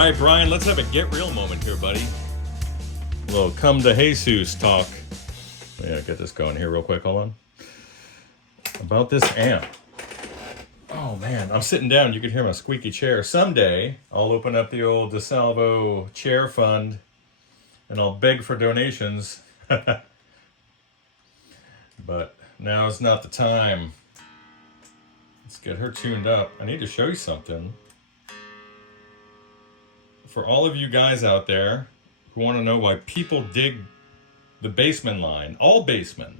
All right, Brian, let's have a get real moment here, buddy. A little come to Jesus talk. Yeah, get this going here real quick. Hold on. About this amp. Oh, man, I'm sitting down. You can hear my squeaky chair. Someday, I'll open up the old DeSalvo chair fund, and I'll beg for donations. But now is not the time. Let's get her tuned up. I need to show you something. For all of you guys out there who want to know why people dig the Bassman line, all Bassman.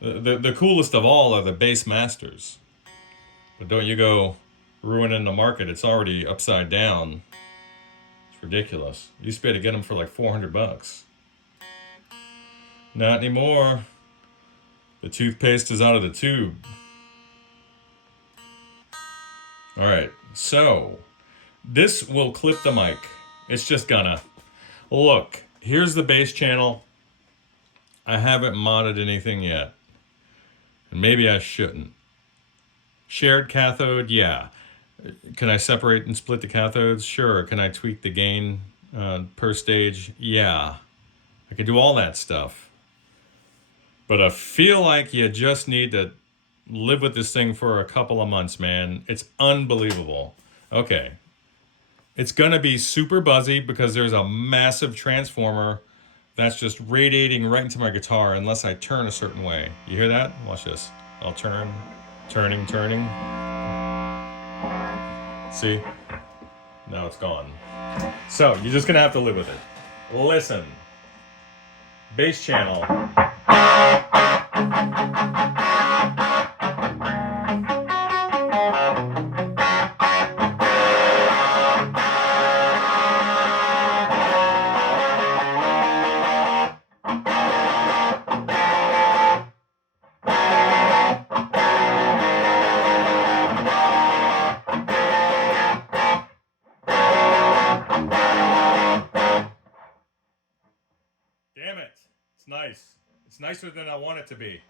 The coolest of all are the Bassmasters. But don't you go ruining the market. It's already upside down. It's ridiculous. You used to be able to get them for like $400. Not anymore. The toothpaste is out of the tube. All right, so this will clip the mic. It's just gonna. Look, here's the bass channel. I haven't modded anything yet. And maybe I shouldn't. Shared cathode, yeah. Can I separate and split the cathodes? Sure. Can I tweak the gain per stage? Yeah. I can do all that stuff. But I feel like you just need to live with this thing for a couple of months, man. It's unbelievable. Okay. It's going to be super buzzy because there's a massive transformer that's just radiating right into my guitar unless I turn a certain way. You hear that? Watch this. I'll turn. Turning. See? Now it's gone. So, you're just going to have to live with it. Listen. Bass channel. Damn it. It's nice. It's nicer than I want it to be.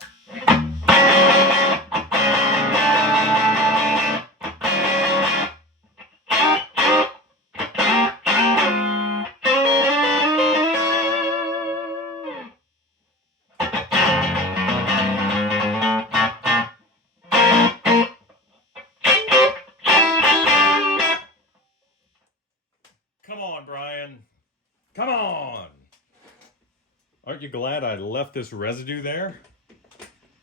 Come on, Brian. Come on. Aren't you glad I left this residue there?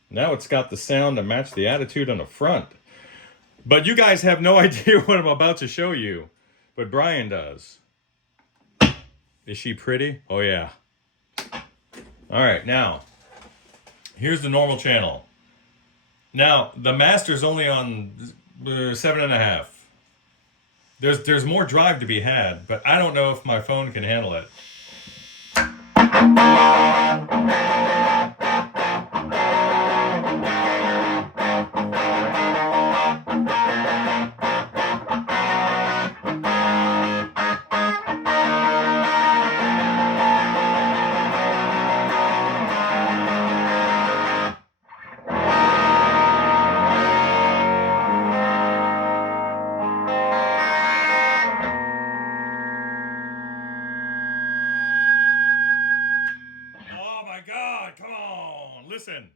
Now it's got the sound to match the attitude on the front. But you guys have no idea what I'm about to show you. But Brian does. Is she pretty? Oh, yeah. All right, now, here's the normal channel. Now, the master's only on 7.5. There's more drive to be had, but I don't know if my phone can handle it. Oh my God, come on. Listen.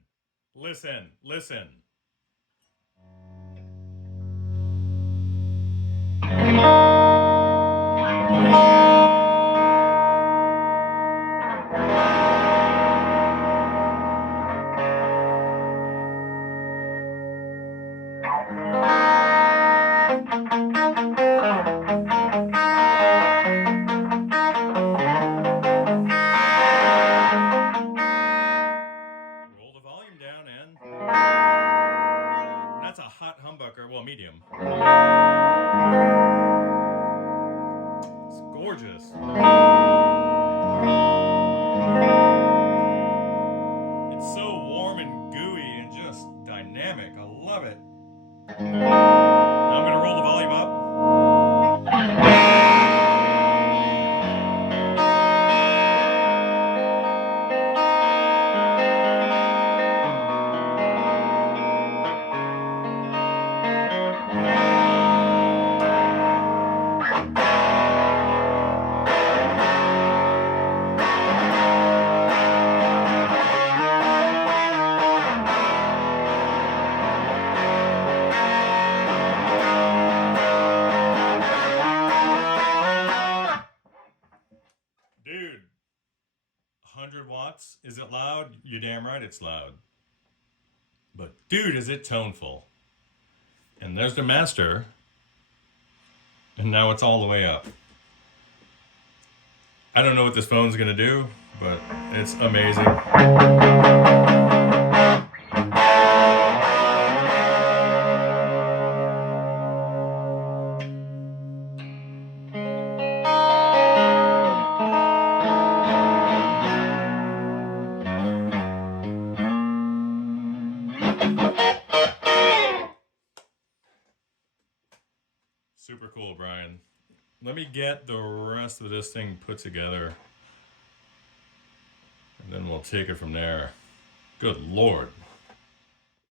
Roll the volume down, and that's a hot humbucker. Well, medium. It's gorgeous. It's so warm and gooey and just dynamic. I love it. Now I'm going to roll the volume up. You're damn right it's loud. But dude, is it toneful. And there's the master. And now it's all the way up. I don't know what this phone's gonna do, but it's amazing. Super cool, Brian. Let me get the rest of this thing put together. And then we'll take it from there. Good Lord.